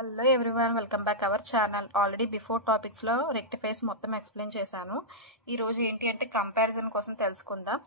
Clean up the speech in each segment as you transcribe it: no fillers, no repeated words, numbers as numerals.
Hello everyone, welcome back our channel. Already before topics లో rectifiers మొత్తం explain చేశాను. ఈ రోజు ఏంటి అంటే కంపారిజన్ కోసం తెలుసుకుందాం.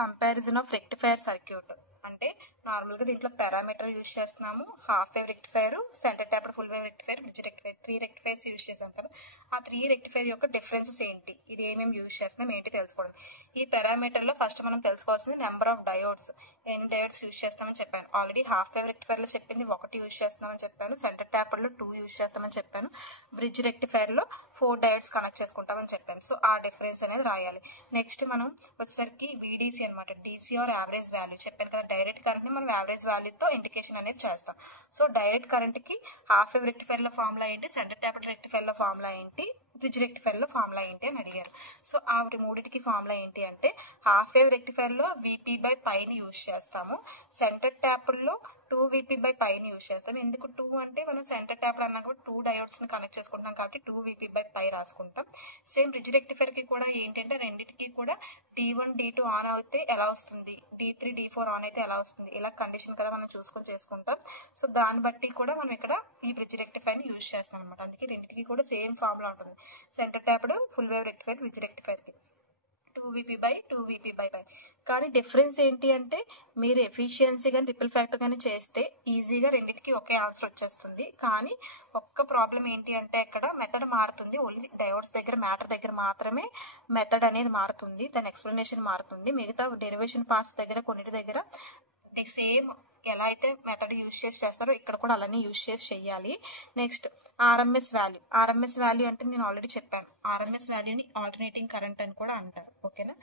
కంపారిజన్ ఆఫ్ రెక్టిఫైర్ సర్క్యూట్ అంటే నార్మల్ గా దీంట్లో పారామీటర్ యూజ్ చేస్తున్నాము, half wave rectifier, centre tapped full wave rectifier, bridge rectifier, 3 rectifiers use చేసాం కదా. ఆ 3 రెక్టిఫైర్ యొక్క డిఫరెన్సెస్ ఏంటి, ఇది ఏమేమి యూజ్ చేస్తున్నాం ఏంటి తెలుసుకోవడం. ఈ పారామీటర్ లో ఫస్ట్ మనం తెలుసుకోవాల్సింది నెంబర్ ఆఫ్ డయోడ్స్. ఎన్ని డయోడ్స్ యూజ్ చేస్తామని చెప్పాను. ఆల్రెడీ హాఫ్ వేవ్ రెక్టిఫైర్ లో చెప్పింది 1 యూజ్ చేస్తామని చెప్పాను, సెంటర్ ట్యాప్డ్ లో 2 యూజ్ చేస్తామని చెప్పాను, బ్రిడ్జ్ రెక్టిఫైర్ లో 4 డయోడ్స్ కనెక్ట్ చేసుకుంటామని చెప్పాను. సో ఆ డిఫరెన్స్ అనేది రాయాలి. నెక్స్ట్ మనం వచ్చేసరికి VDC అనమాట, DC ఆర్ యావరేజ్ వాల్యూ చెప్పాను కదా. డైరెక్ట్ కరెంట్ ని మనం యావరేజ్ వాల్యూతో ఇండికేషన్ అనేది చేస్తాం. సో డైరెక్ట్ కరెంట్ కి హాఫ్ వేవ్ రెక్టిఫైర్ లో ఫార్ములా ఏంటి, సెంటర్ ట్యాప్డ్ రెక్టిఫైర్ లో ఫార్ములా ఏంటి, బ్రిడ్జ్ రెక్టిఫైర్ లో ఫార్ములా ఏంటి అని అడిగారు. సో ఆ మూడింటికి ఫార్ములా ఏంటి అంటే హాఫ్ వేవ్ రెక్టిఫైర్ లో VP/π ని యూజ్ చేస్తాము, సెంటర్ ట్యాప్డ్ లో 2VP/π ని యూజ్ చేస్తాం. ఎందుకు 2 అంటే మనం సెంటర్ ట్యాప్డ్ అన్నా కూడా 2 డయోడ్స్ ని కనెక్ట్ చేసుకుంటాం కాబట్టి 2VP/π రాసుకుంటాం. సేమ్ బ్రిడ్జ్ రెక్టిఫైర్ కి కూడా ఏంటంటే రెండింటికి కూడా D1 D2 ఆన్ అయితే ఎలా వస్తుంది, D3 D4 ఆన్ అయితే ఎలా వస్తుంది, ఇలా కండిషన్ కదా మనం చూసుకొని చేసుకుంటాం. సో దాన్ని బట్టి కూడా మనం ఇక్కడ ఈ బ్రిడ్జ్ రెక్టిఫైర్ ని యూజ్ చేస్తాం అనమాట. అందుకే రెండింటికి కూడా సేమ్ ఫార్ములా ఉంటుంది. Centre tapped full wave rectifier, bridge rectifier కి 2VP/2VP/π. కానీ డిఫరెన్స్ ఏంటి అంటే మీరు ఎఫిషియన్సీ కానీ ట్రిపుల్ ఫ్యాక్టర్ కానీ చేస్తే ఈజీగా రెండింటికి ఒకే ఆన్సర్ వచ్చేస్తుంది. కానీ ఒక్క ప్రాబ్లం ఏంటి అంటే ఇక్కడ మెథడ్ మారుతుంది. ఓన్లీ డయోడ్స్ దగ్గర మ్యాటర్ దగ్గర మాత్రమే మెథడ్ అనేది మారుతుంది, దాని ఎక్స్ప్లెనేషన్ మారుతుంది. మిగతా డెరివేషన్ పార్ట్స్ దగ్గర కొన్నిటి దగ్గర సేమ్ ఎలా అయితే మెథడ్ యూజ్ చేసి చేస్తారో ఇక్కడ కూడా అలానే యూజ్ చేసి చెయ్యాలి. Next RMS value. RMS value అంటే నేను ఆల్రెడీ చెప్పాను, ఆర్ఎంఎస్ వాల్యూని ఆల్టర్నేటింగ్ కరెంట్ అని కూడా అంటారు. ఓకేనా,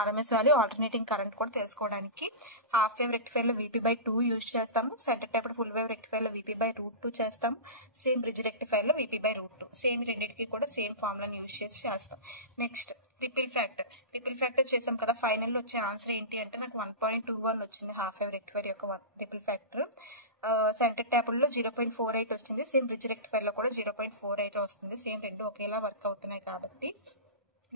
ఆర్ఎంఎస్ వాల్యూ ఆల్టర్నేటింగ్ కరెంట్ కూడా తెలుసుకోవడానికి హాఫ్ వేవ్ రెక్టిఫైర్ లో VP/2 యూజ్ చేస్తాము, centre tapped full wave rectifier లో VP/√2 చేస్తాము, సేమ్ బ్రిడ్జ్ రెక్టిఫైర్ లో VP/√2. సేమ్ రెండింటికి కూడా సేమ్ ఫార్ములాని యూజ్ చేసి చేస్తాం. Next ripple factor. Ripple factor చేసాం కదా, ఫైనల్ లో వచ్చే ఆన్సర్ ఏంటి అంటే నాకు 1.21 వచ్చింది హాఫ్ వేవ్ రెక్టిఫైర్ యొక్క రిపిల్ ఫ్యాక్టర్. సెంటర్ ట్యాప్డ్ లో 0.48 వచ్చింది, సేమ్ బ్రిడ్జ్ రెక్టిఫైర్ లో కూడా 0.48 వస్తుంది. సేమ్ రెండు ఒకేలా వర్క్ అవుతున్నాయి కాబట్టి.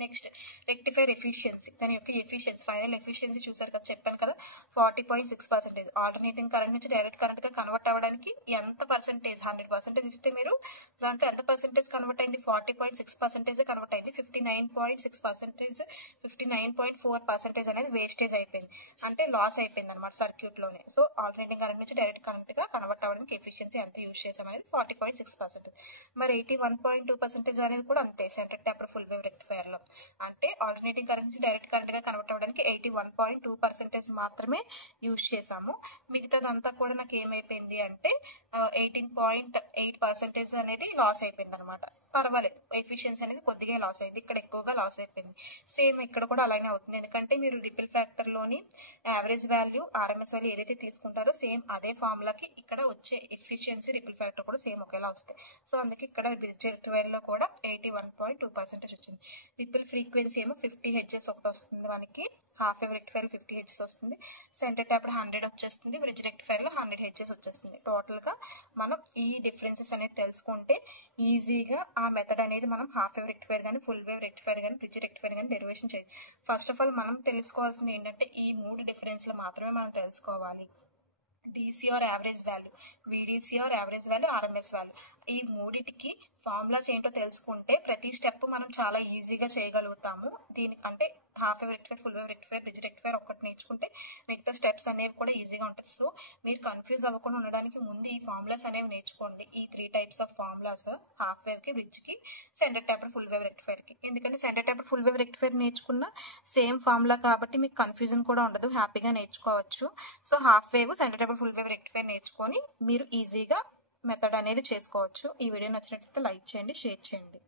Next rectifier efficiency. దాని యొక్క ఎఫిషియన్సీ, ఫైనల్ ఎఫిషియన్సీ చూసారు కదా, చెప్పాను కదా 40.6%. ఆల్టర్నేటింగ్ కరెంట్ నుంచి డైరెక్ట్ కరెంట్ గా కన్వర్ట్ అవ్వడానికి ఎంత పర్సెంటేజ్, 100% ఇస్తే మీరు దాంట్లో ఎంత పర్సెంటేజ్ కన్వర్ట్ అయింది, 40.6% కన్వర్ట్ అయింది. 59.6%, 59.4% అనేది వేస్టేజ్ అయిపోయింది, అంటే లాస్ అయిపోయింది అనమాట సర్క్యూట్ లోనే. సో ఆల్టర్నేటింగ్ కరెంట్ నుంచి డైరెక్ట్ కరెంట్ గా కన్వర్ట్ అవ్వడానికి ఎఫిషియన్సీ ఎంత యూజ్ చేసాం అనేది 40.6%. మరి 81.2% అనేది కూడా అంతే centre tapped full wave rectifier లో. అంటే ఆల్టర్నేటింగ్ కరెంట్ నుంచి డైరెక్ట్ కరెంట్ గా కన్వర్ట్ అవ్వడానికి 81.2% మాత్రమే యూజ్ చేసాము. మిగతాదంతా కూడా నాకు ఏమైపోయింది అంటే 18.8% అనేది లాస్ అయిపోయింది అనమాట. పర్వాలేదు, ఎఫిషియన్సీ అనేది కొద్దిగా లాస్ అయింది, ఇక్కడ ఎక్కువగా లాస్ అయిపోయింది. సేమ్ ఇక్కడ కూడా అలానే అవుతుంది, ఎందుకంటే మీరు రిపిల్ ఫ్యాక్టర్ లోని యావరేజ్ వాల్యూ ఆర్ఎంఎస్ వాల్యూ ఏదైతే తీసుకుంటారో సేమ్ అదే ఫార్ములాకి ఇక్కడ వచ్చే ఎఫిషియన్సీ రిపిల్ ఫ్యాక్టర్ కూడా సేమ్ ఒకేలా వస్తాయి. సో అందుకే ఇక్కడ బ్రిడ్జ్ రెక్టిఫైర్ లో కూడా 81.2% వచ్చింది. రిపిల్ ఫ్రీక్వెన్సీ ఏమో 50 Hz ఒకటి వస్తుంది మనకి, హాఫ్ వేవ్ రెక్టిఫైర్ 50 Hz వస్తుంది, సెంటర్ ట్యాప్డ్ 100 వచ్చేస్తుంది, బ్రిడ్జ్ రెక్టిఫైర్ లో 100 Hz వచ్చేస్తుంది. టోటల్ గా మనం ఈ డిఫరెన్సెస్ అనేది తెలుసుకుంటే ఈజీగా ఆ మెథడ్ అనేది మనం హాఫ్ వేవ్ రెక్టిఫైర్ కానీ, ఫుల్ వేవ్ రెక్టిఫైర్ కానీ, బ్రిడ్జ్ రెక్టిఫైర్ కానీ డెరివేషన్ చేయాలి. ఫస్ట్ ఆఫ్ ఆల్ మనం తెలుసుకోవాల్సింది ఏంటంటే ఈ 3 డిఫరెన్స్ లు మాత్రమే మనం తెలుసుకోవాలి. DC or average value, VDC or average value, RMS value. ఈ మూడిటికి ఫార్ములాస్ ఏంటో తెలుసుకుంటే ప్రతి స్టెప్ మనం చాలా ఈజీగా చేయగలుగుతాము. దీనికంటే half wave rectifier, full wave rectifier, bridge rectifier ఒక్కటి నేర్చుకుంటే మిగతా స్టెప్స్ అనేవి కూడా ఈజీగా ఉంటాయి. సో మీరు కన్ఫ్యూజ్ అవ్వకుండా ఉండడానికి ముందు ఈ ఫార్ములాస్ అనేవి నేర్చుకోండి. ఈ 3 types of formulas, half wave కి, బ్రిడ్జ్ కి, centre tapped full wave rectifier కి. ఎందుకంటే centre tapped full wave rectifier నేర్చుకున్న సేమ్ ఫార్ములా కాబట్టి మీకు కన్ఫ్యూజన్ కూడా ఉండదు, హ్యాపీగా నేర్చుకోవచ్చు. So half wave, centre tapped full wave rectifier నేర్చుకొని మీరు ఈజీగా మెథడ్ అనేది చేసుకోవచ్చు. ఈ వీడియో నచ్చినట్లయితే లైక్ చేయండి, షేర్ చేయండి.